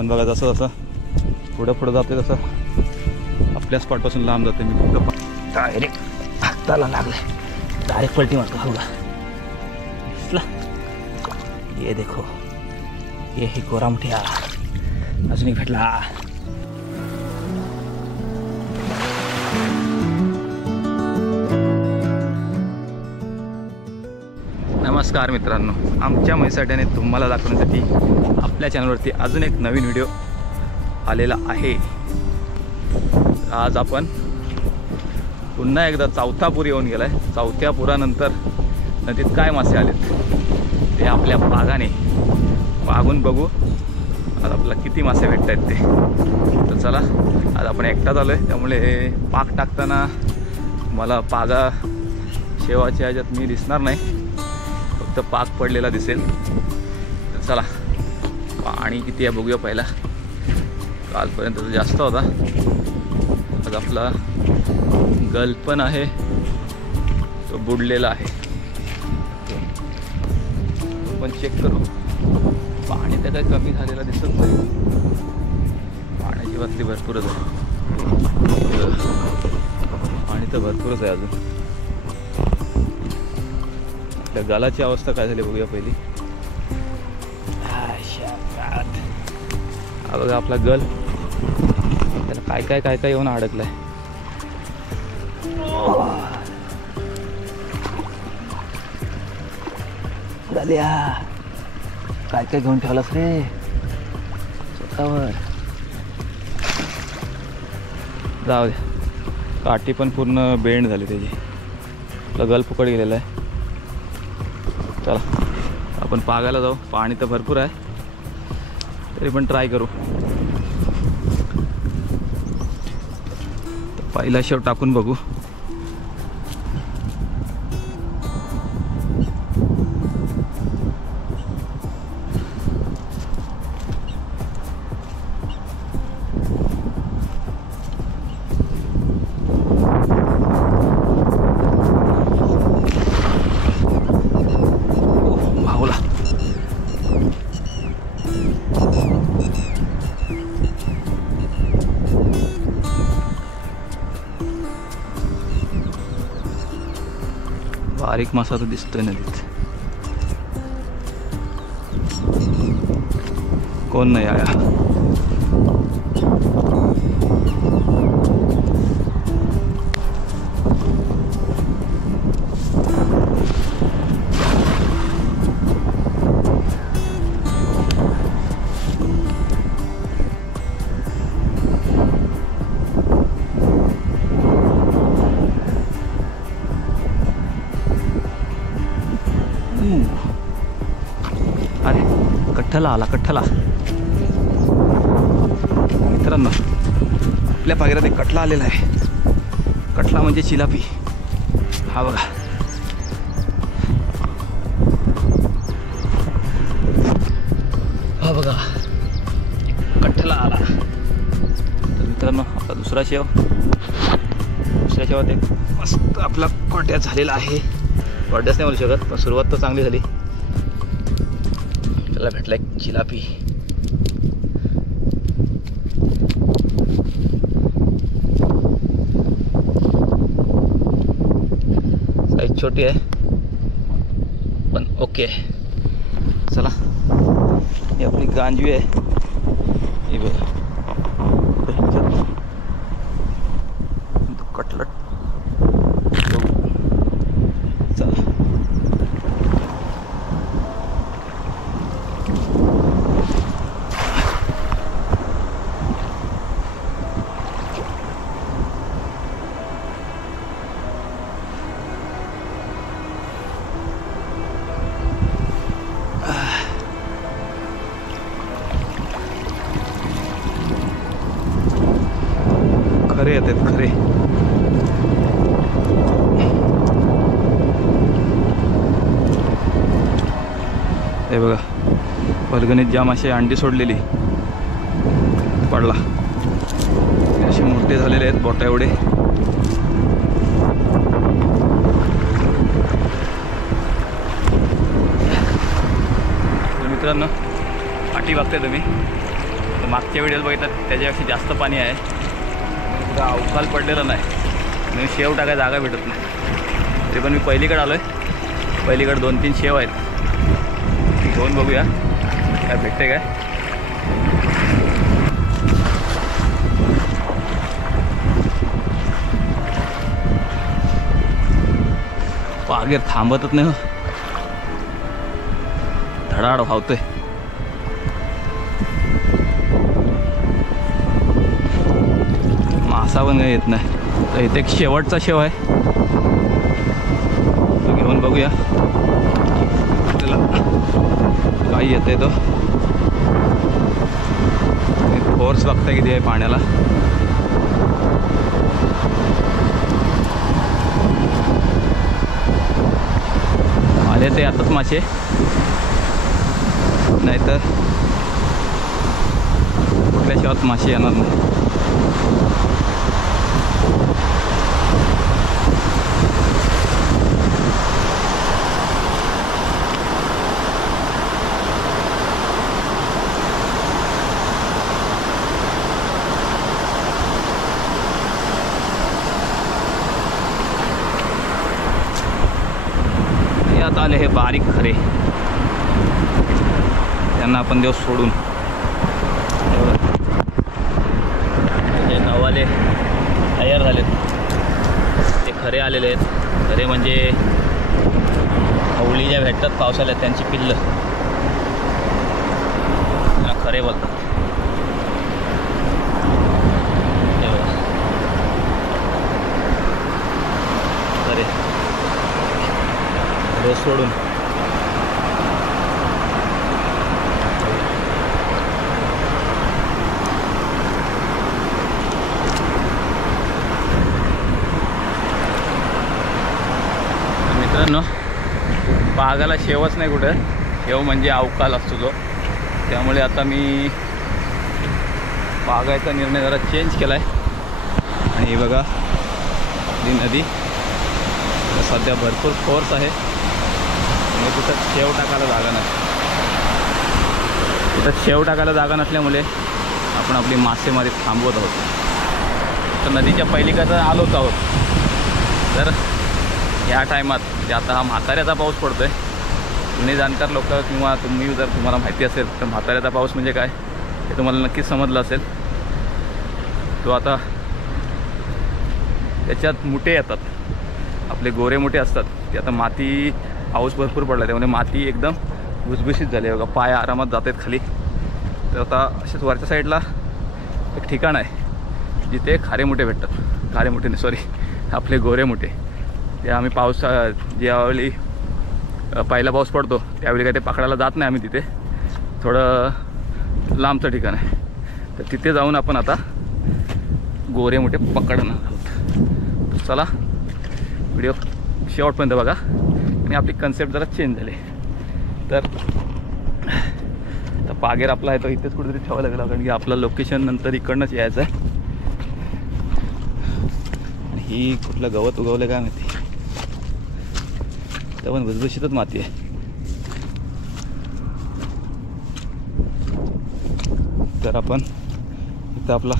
पण बघा जसं जसं पुढं पुढं जाते तसं आपल्या स्पॉटपासून लांब जाते. मी फक्त डायरेक्ट हाताला लागले, डायरेक्ट पलटी मारतो. बघा ये देखो, ये ही गोरा मुठिया अजून एक भेटला. नमस्कार मित्रांनो, आमच्या म्हैसाट्याने तुम्हाला दाखवण्यासाठी आपल्या चॅनलवरती अजून एक नवीन व्हिडिओ आलेला आहे. आज आपण पुन्हा एकदा चौथा पूर येऊन गेला आहे. चौथ्या पुरानंतर नदीत काय मासे आलेत ते आपल्या पागाने पागून बघू. आज आपल्याला किती मासे भेटत आहेत ते. तर चला, आज आपण एकटाच आलो आहे, त्यामुळे पाग टाकताना मला पागा शेवाच्या ह्याच्यात मी दिसणार नाही, फक्त पाग पडलेला दिसेल. तर चला, पाणी किती आहे बघूया पहिला. कालपर्यंत तर जास्त होता, आज आपला गल पण आहे तो बुडलेला आहे. पण चेक करू, पाणी तर काही कमी झालेलं दिसत नाही. पाण्याची बाटली भरपूरच आहे, पाणी तर भरपूरच आहे अजून. आपल्या गालाची अवस्था काय झाली बघूया पहिली. हा बघा आपला गल, त्याला काय काय काय काय येऊन अडकलाय. गाल्या काय काय घेऊन ठेवलास रे स्वतःवर. जाऊ दे, काठी पण पूर्ण बेंड झाली त्याची. आपला गल फुकट गेलेला आहे. चला आपण पागायला जाऊ. पाणी तर भरपूर आहे, तरी पण ट्राय करू. पहिला शेव टाकून बघू. बारीक मासा तर दिसतोय नदीत. कोण नाही आया. अरे कठ्ठला आला, कठ्ठला. मित्रांनो, आपल्या पागेरात एक कठला आलेला आहे. कठला म्हणजे चिलापी. हा बघा, हा बघा कठ्ठला आला. तर मित्रांनो, आपला दुसरा शेव, दुसऱ्या शेवात एक मस्त आपला कोट्या झालेला आहे. कोट्याच नाही बोलू शकत, पण सुरुवात तर चांगली झाली. त्याला भेटला एक जिलापी. साईज छोटी आहे पण ओके. चला, ही आपली गांजवी आहे. ही बघा कटलट. चला, खरे येतात खरे. हे बघा, वर्गणीत जाम अशी अंडी सोडलेली पडला. असे मोठे झालेले आहेत, बोटा एवढे. मित्रांनो, पाठी बघताय तुम्ही, मागच्या व्हिडिओ बघितलं त्याच्यापेक्षा जास्त पाणी आहे. कुठं अवकाल पडलेलं नाही आणि शेव टाकायला जागा भेटत नाही. तरी पण मी पहिलीकडे आलो आहे. पहिलीकडे 2-3 शेव आहेत, घेऊन बघूया काय भेटते काय. पागेर थांबतच नाही हो, धडाड धावतोय. मासा पण काही येत नाही. तर इथे एक शेवटचा शेव आहे, तो घेऊन बघूया त्याला काही येते. तो फोर्स बघता किती आहे पाण्याला. आले ते आताच मासे, नाहीतर कुठल्या शेवात मासे येणार नाही. यात आले हे बारीक खरे, त्यांना आपण देऊ सोडून. हे नवाले तयार झालेत, ते खरे आलेले आहेत. खरे म्हणजे हवळी ज्या भेटतात पावसाळ्यात त्यांची पिल्लं, त्यांना खरे बोलतात. खरे रोज सोडून मित्रांनो, पागाला शेवच नाही कुठं. शेव म्हणजे अवकाल असतो जो, त्यामुळे आता मी पागायचा निर्णय जरा चेंज केला आहे. आणि बघा ही नदी सध्या भरपूर फोर्स आहे आणि तिथं शेव टाकायला जागा नाही. तिथं शेव टाकायला जागा नसल्यामुळे आपण आपली मासेमारी थांबवत आहोत. तर नदीच्या पहिलीकडे आलोच आहोत. तर ह्या टायमात जे आता हा म्हाताऱ्याचा पाऊस पडतो आहे, तुम्ही जाणकार लोक किंवा तुम्ही जर तुम्हाला माहिती असेल तर म्हाताऱ्याचा पाऊस म्हणजे काय हे तुम्हाला नक्कीच समजलं असेल. तो आता त्याच्यात मुठे येतात, आपले गोरे मोठे असतात ते. आता माती पाऊस भरपूर पडला त्यामुळे माती एकदम भुसभुशीत झाली बघा, पाय आरामात जात आहेत खाली. तर आता अशाच वरच्या साईडला एक ठिकाण आहे जिथे खारे मोठे भेटतात. खारे मोठे नाही, सॉरी, आपले गोरे मोठे. ते आम्ही ज्यावेळी पहिला पाऊस पडतो त्यावेळी काही ते पकडायला जात नाही आम्ही. तिथे थोडं लांबचं ठिकाण आहे, तर तिथे जाऊन आपण आता गोरे मोठे पकडणार आहोत. चला व्हिडिओ शेवटपर्यंत बघा. आणि आपली कन्सेप्ट जरा चेंज झाली. तर पागेर आपला आहे तो इथेच कुठेतरी ठेवायला लागला, कारण की आपलं लोकेशन नंतर इकडनंच यायचं आहे. आणि ही कुठलं गवत उगवलं काय माहिती, तर पण भुसभुशीतच माती आहे. तर आपण इथं आपला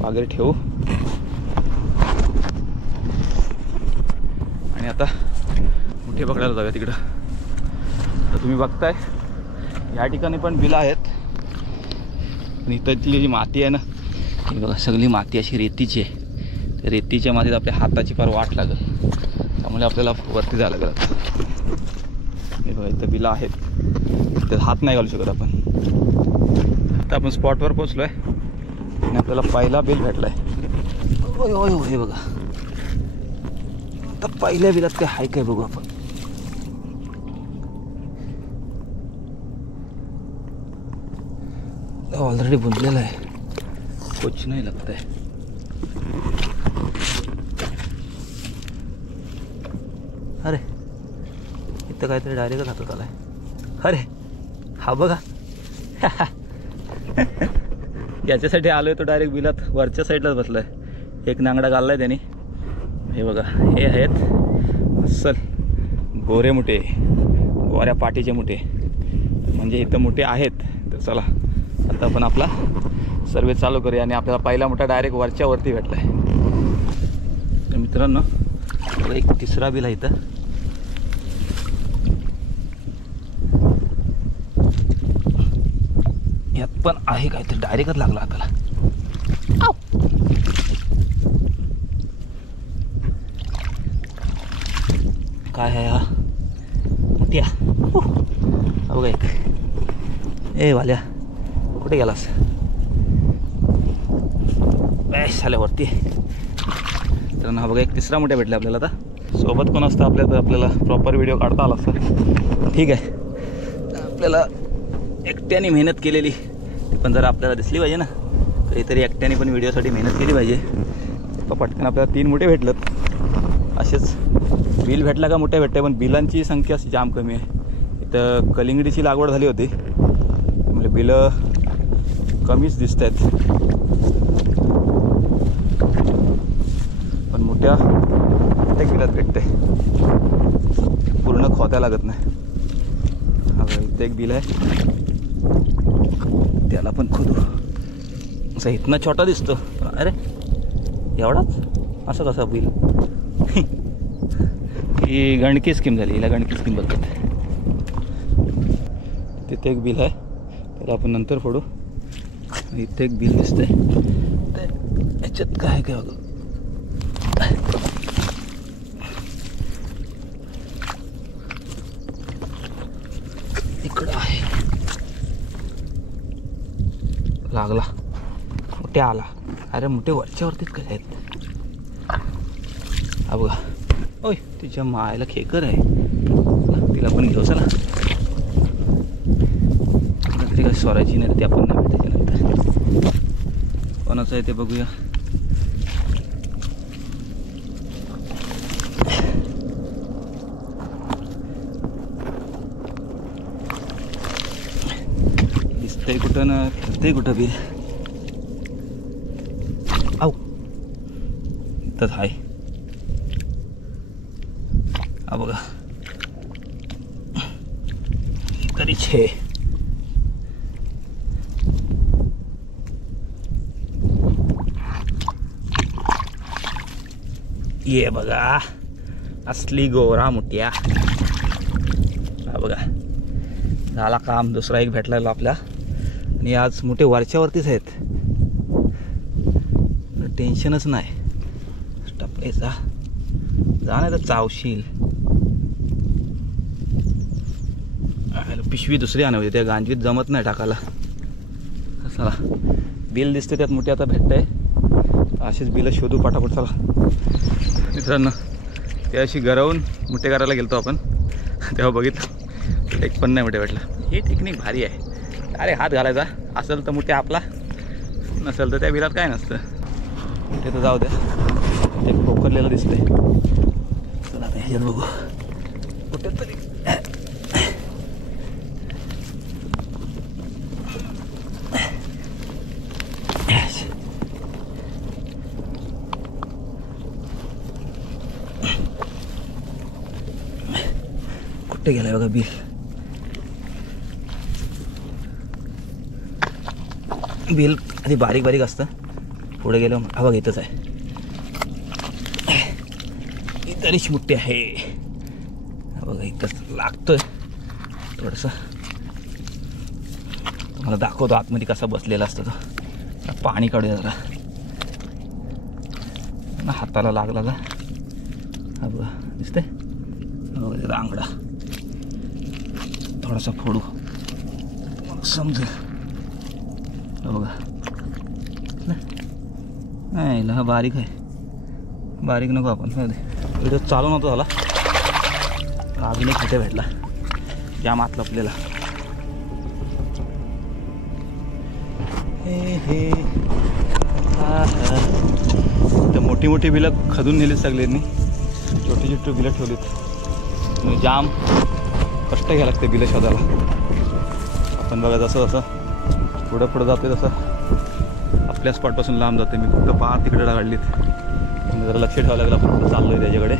पागेर ठेवू आणि आता मुठे पकडायला जाऊया तिकडं. तर तुम्ही बघताय या ठिकाणी पण बिलं आहेत. आणि इथली जी माती आहे ना, ही बघा सगळी माती अशी रेतीची आहे. त्या रेतीच्या मातीत आपल्या हाताची फार वाट लागेल, त्यामुळे आपल्याला वरती जायला लागेल. हे बघा इथं बिलं आहेत, त्यात हात नाही घालू शकत आपण. आता आपण स्पॉटवर पोचलो आहे आणि आपल्याला पहिला बिल भेटला आहे. होय होय होय, हे बघा आता पहिल्या बिलात काय हाय काय बघू आपण. ऑलरेडी बुंदलेला आहे, कुछ नाही लगता है. अरे इथं काहीतरी डायरेक्ट हातात आलाय. अरे हा बघा याच्यासाठी आलोय तो डायरेक्ट बिलात वरच्या साईडलाच बसलाय. एक नांगडा घाललाय त्यांनी. हे बघा हे आहेत अस्सल गोरे मुठे, गोऱ्या पाटीचे मुठे. म्हणजे इथं मुठे आहेत. तर चला आता आपण आपला सर्वे चालू करूया आणि आपल्याला पहिला मोठा डायरेक्ट वरती भेटला आहे. तर मित्रांनो एक तिसरा बिल आहे इथं. यात पण आहे काय तर डायरेक्टच लागला आपल्याला. काय आहे हा मोठ्या बघा एक. ए वाल्या कुठे गेलास? झाल्यावरती. तर हा बघा एक तिसरा मोठ्या भेटला आपल्याला. आता सोबत कोण असतं आपल्या तर आपल्याला प्रॉपर व्हिडिओ काढता आला असता. ठीक आहे, आपल्याला एकट्याने मेहनत केलेली ती पण जरा आपल्याला दिसली पाहिजे ना. काहीतरी एकट्याने पण व्हिडिओसाठी मेहनत केली पाहिजे. पटकन आपल्याला 3 मोठे भेटलेत. असेच बिल भेटला का मोठे भेटते, पण बिलांची संख्या अशी जाम कमी आहे. इथं कलिंगडीची लागवड झाली होती त्यामुळे बिलं कमीच दिसत आहेत. पण मोठ्या प्रत्येक बिलात भेटते, पूर्ण खोद्या लागत नाही. हा इथं एक बिल आहे, त्याला पण खोदू. असं इथनं छोटा दिसतो, अरे एवढाच असं कसं बिल. ही गणकी स्कीम झाली, हिला गणकी स्कीम बोलतात. तिथे एक बिल आहे, त्याला आपण नंतर फोडू. इथे एक बिल दिसतंय, याच्यात काय काय बघू. इकडं आहे, लागला. मोठे आला. अरे मोठे वरच्यावरतीच काय आहेत. हा बघा. ओय तिच्या मायला खेकर आहे, तिला पण घेऊ चला. तरी काय स्वराची नाही, ती आपण नाही त्याच्यानंतर. कोणाचं आहे ते बघूया. दिसतंय कुठं ना, फिरतंय कुठं बी. आऊ इथंच आहे. हा बघा तरी छे. ये बघा असली गोरा मोठ्या. हा बघा झाला काम. दुसरा एक भेटलेला आपल्या, आणि आज मोठे वरच्यावरतीच आहेत. टेन्शनच नाही. टपायचा जा नाही तर चावशील. पिशवी दुसरी आणावी, त्या गांजवीत जमत नाही टाकायला. चला बिल दिसते त्यात मोठी आता भेटतंय. अशीच बिलं शोधू पटापट. चला मित्रांनो, ते अशी गरवून मोठे करायला गेलतो आपण, तेव्हा बघितलं एक पण नाही मोठे भेटला. ही टेक्निक भारी आहे. अरे हात घालायचा असेल तर मोठे आपला, नसेल तर त्या बिलात काय नसतं. मोठे तर जाऊ द्या, एक पोखरलेलं दिसतंय. चला आता ह्याच्यात बघू कुठे तरी. कुठे गेलाय बघा बिल. बिल आधी बारीक बारीक असतं, पुढे गेलो हा बघा इथंच आहे. तरीच मोठी आहे. हा बघा इथंच लागतोय थोडंसं. तुम्हाला दाखवतो आतमध्ये कसा बसलेला असतो तो. पाणी काढूया जरा. हाताला लागला का. हा बघा दिसतंय. हा बघा त्याचा आंगडा थोडासा फोडू समजेल. बघा नाही हा बारीक आहे. बारीक नको आपण. व्हिडिओ चालू नव्हता झाला, अजून एक कुठे भेटला जाम आत लपलेला. हे तर मोठी मोठी बिलं खदून नेलीत सगळ्यांनी, छोटी छोटी बिलं ठेवलीत. जाम कष्ट घ्यायला लागते बिलं शोधायला. आपण बघा जसं जसं पुढं पुढं जाते तसं आपल्या स्पॉटपासून लांब जाते. मी फक्त पार तिकडे काढलीत, जरा लक्ष ठेवावं लागलं. आपण कुठं चाललो आहे त्याच्याकडे.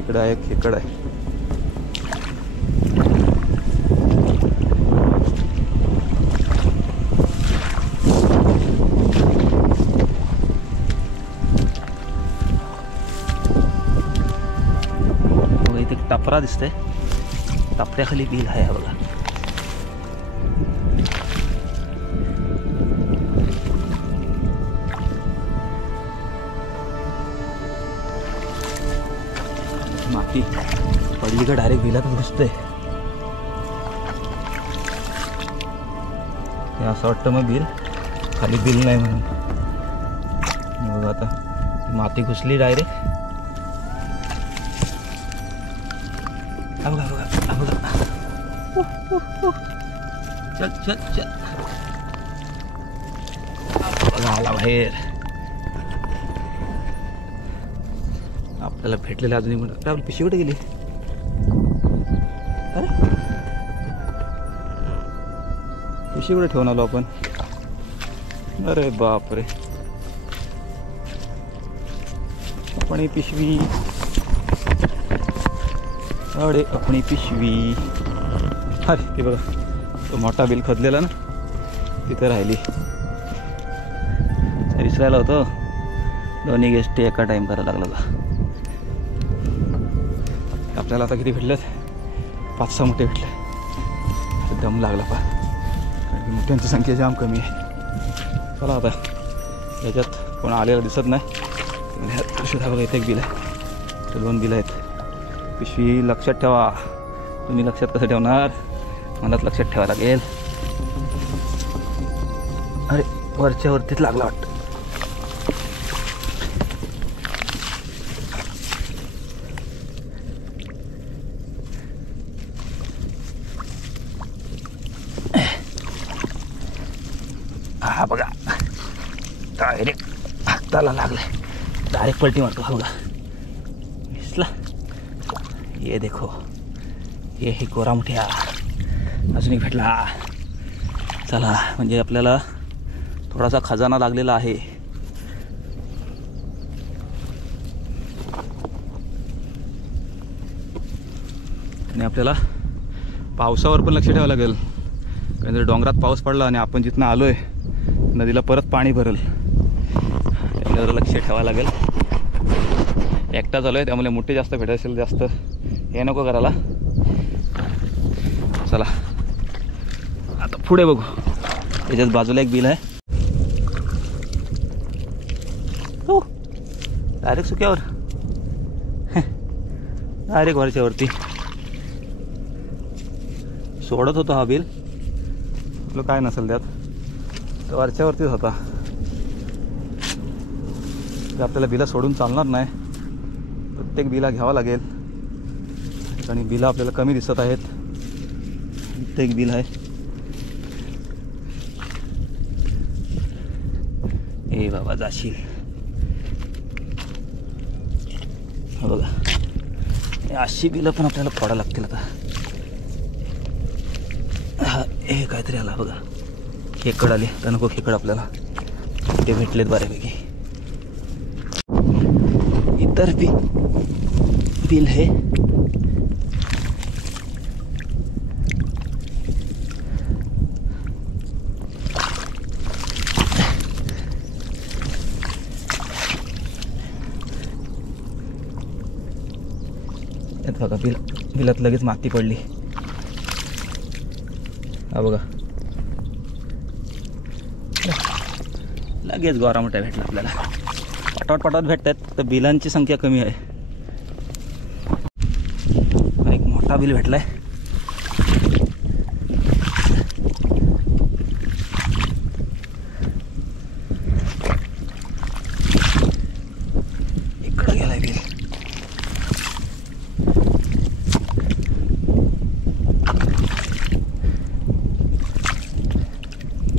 इकडं आहे, खेकड आहे. टपरा दिसतंय, टपऱ्याखाली बिल आहे हा बघा. माती पडली का डायरेक्ट बिलातच घुसतंय. हे असं वाटतं मग बिल खाली बिल नाही म्हणून. बघा आता माती घुसली डायरेक्ट. बघा बघा बघा. चल चल चल बघा आला बाहेर. आपल्याला भेटलेलं अजूनही म्हणत आपली पिशवी कुठे गेली. अरे पिशवी कुठे ठेवून आलो आपण. अरे बापरे, अपनी पिशवी. अरे अपनी पिशवी. अरे ते बघा तो मोठा बिल खोदलेला ना तिथे राहिली. विसरायला होतं. दोन्ही गोष्टी एका टाईम करायला लागला. आपल्याला आता किती भेटलेत, 5-6 मोठे भेटले. दम लागला पा, कारण की मोठ्यांची संख्या जाम कमी आहे. चला आता याच्यात कोण आलेला दिसत नाही. शोधा बघा, इथे एक बिल आहे, ते 2 बिल आहेत. पिशवी लक्षात ठेवा. तुम्ही लक्षात कसं ठेवणार, मलाच लक्षात ठेवावं लागेल. अरे वरच्या वरतीच लागला वाटतं. हा बघा डायरेक्ट हाताला लागलाय. डायरेक्ट पलटी मारतो. हा बघा दिसला. ये देखो, ये ही गोरा मुठ्या. अजून एक भेटला. चला म्हणजे आपल्याला थोडासा खजाना लागलेला आहे. आणि आपल्याला पावसावर पण लक्ष ठेवावं लागेल. कारण जर डोंगरात पाऊस पडला आणि आपण जिथनं आलो आहे नदीला परत पाणी भरेल, त्यामुळे जरा लक्ष ठेवावं लागेल. एकटा झालो आहे त्यामुळे मोठे जास्त भेटत असेल, जास्त हे नको करायला. चला आता पुढे बघू. याच्याच बाजूला एक बिल आहे. हो डायरेक्ट सुक्यावर, डायरेक्ट वरच्यावरती सोडत होतो हा बिल. आपलं काय नसेल त्यात, तर वरच्यावरतीच होता. आपल्याला बिला सोडून चालणार नाही. प्रत्येक बिला घ्यावं लागेल. आणि बिलं आपल्याला कमी दिसत आहेत. इथे एक बिल आहे. ए बाबा जाशील. हा बघा, अशी बिलं पण आपल्याला फोडायला लागतील आता. हा हे काहीतरी आला बघा, खेकड आली. तर नको खेकड आपल्याला, ते भेटलेत बऱ्यापैकी. इतर बिल है. बघा बिलात लगेच माती पडली. हा बघा लगेच गोरा मोठा भेटला आपल्याला. पटापट भेटतात. तर बिलांची संख्या कमी आहे. एक मोठा बिल भेटलाय. इकडं गेलाय बिल.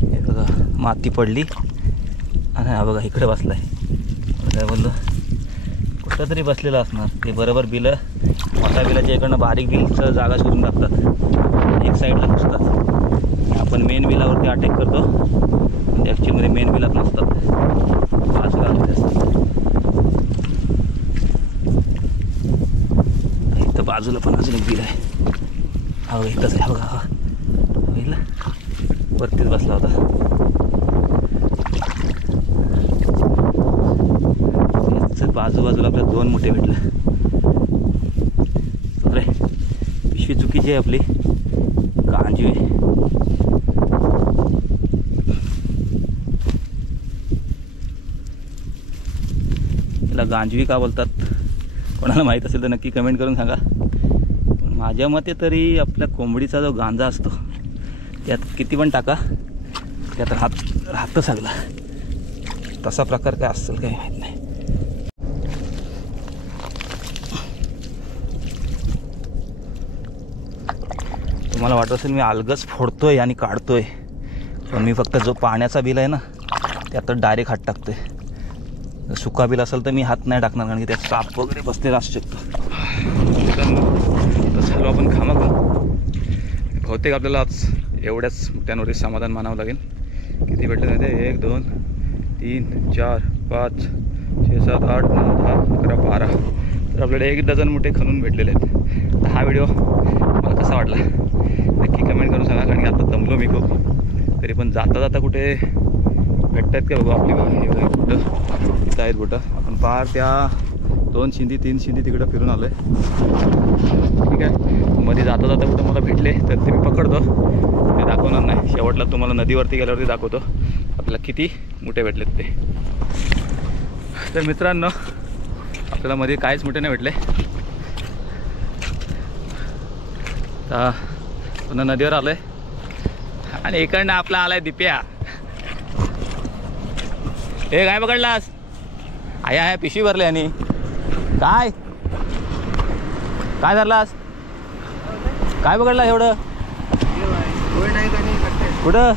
हे बघा माती पडली. आणि हा बघा इकडे बसलाय. काय बोललो, कुठं तरी बसलेलं असणार. ते बरोबर बिलं मोठ्या बिलाच्या इकडनं बारीक बिलचं जागा शोधून टाकतात, एक साईडला घुसतात. आपण मेन बिलावरती अटॅक करतो, म्हणजे ॲक्च्युअलमध्ये मेन बिलात नसतात, बाजूला असतात. इथं बाजूला पण अजून एक बिल आहे. हा बघा इथंच आहे. बघा हा बघितलं, वरतीच बसला होता. आजूबाजूला आपल्याला 2 मोठे भेटले. पिशवी चुकीची आहे आपली. गांजवी याला गांजवी का बोलतात, कोणाला माहीत असेल तर नक्की कमेंट करून सांगा. पण माझ्या मते तरी आपल्या कोंबडीचा जो गांजा असतो त्यात किती पण टाका त्यात राहतं सगळं. तसा प्रकार काय असेल काही माहीत नाही. तुम्हाला वाटत असेल मी अलगच फोडतोय आणि काढतोय, पण मी फक्त जो पाण्याचा बिल आहे ना त्यात डायरेक्ट हात टाकतोय. सुका बिल असेल तर मी हात नाही टाकणार, कारण की त्यात साप वगैरे बसलेला असू शकतो. तर झालो आपण खामागून. बहुतेक आपल्याला आज एवढ्याच मोठ्यांवरती समाधान मानावं लागेल. किती भेटले नाही ते 1 2 3 4 5 6 7 8 9 10 11 12. तर आपल्याला 1 डझन मोठे खणून भेटलेले आहेत. तर हा व्हिडिओ मला कसा वाटला नक्की कमेंट करून सांगा, कारण की आता दमलो मी खूप. तरी पण जाता जाता कुठे भेटत आहेत का बघू आपली कुठं तिथं आहेत बुटं. आपण पार त्या 2 शिंदी 3 शिंदी तिकडं फिरून आलो आहे. ठीक आहे, मध्ये जाता जाता कुठं मला भेटले तर ते मी पकडतो, ते दाखवणार नाही. शेवटला तुम्हाला नदीवरती गेल्यावरती दाखवतो आपल्याला किती मोठे भेटलेत ते. तर मित्रांनो आपल्याला मध्ये काहीच मोठे नाही भेटले. तर पुन्हा नदीवर आलो आहे आणि इकडनं आपला आलाय दिप्या. हे काय पकडलास? आया पिशवी भरले आणि काय काय धरलास? काय पकडला एवढं? कुठं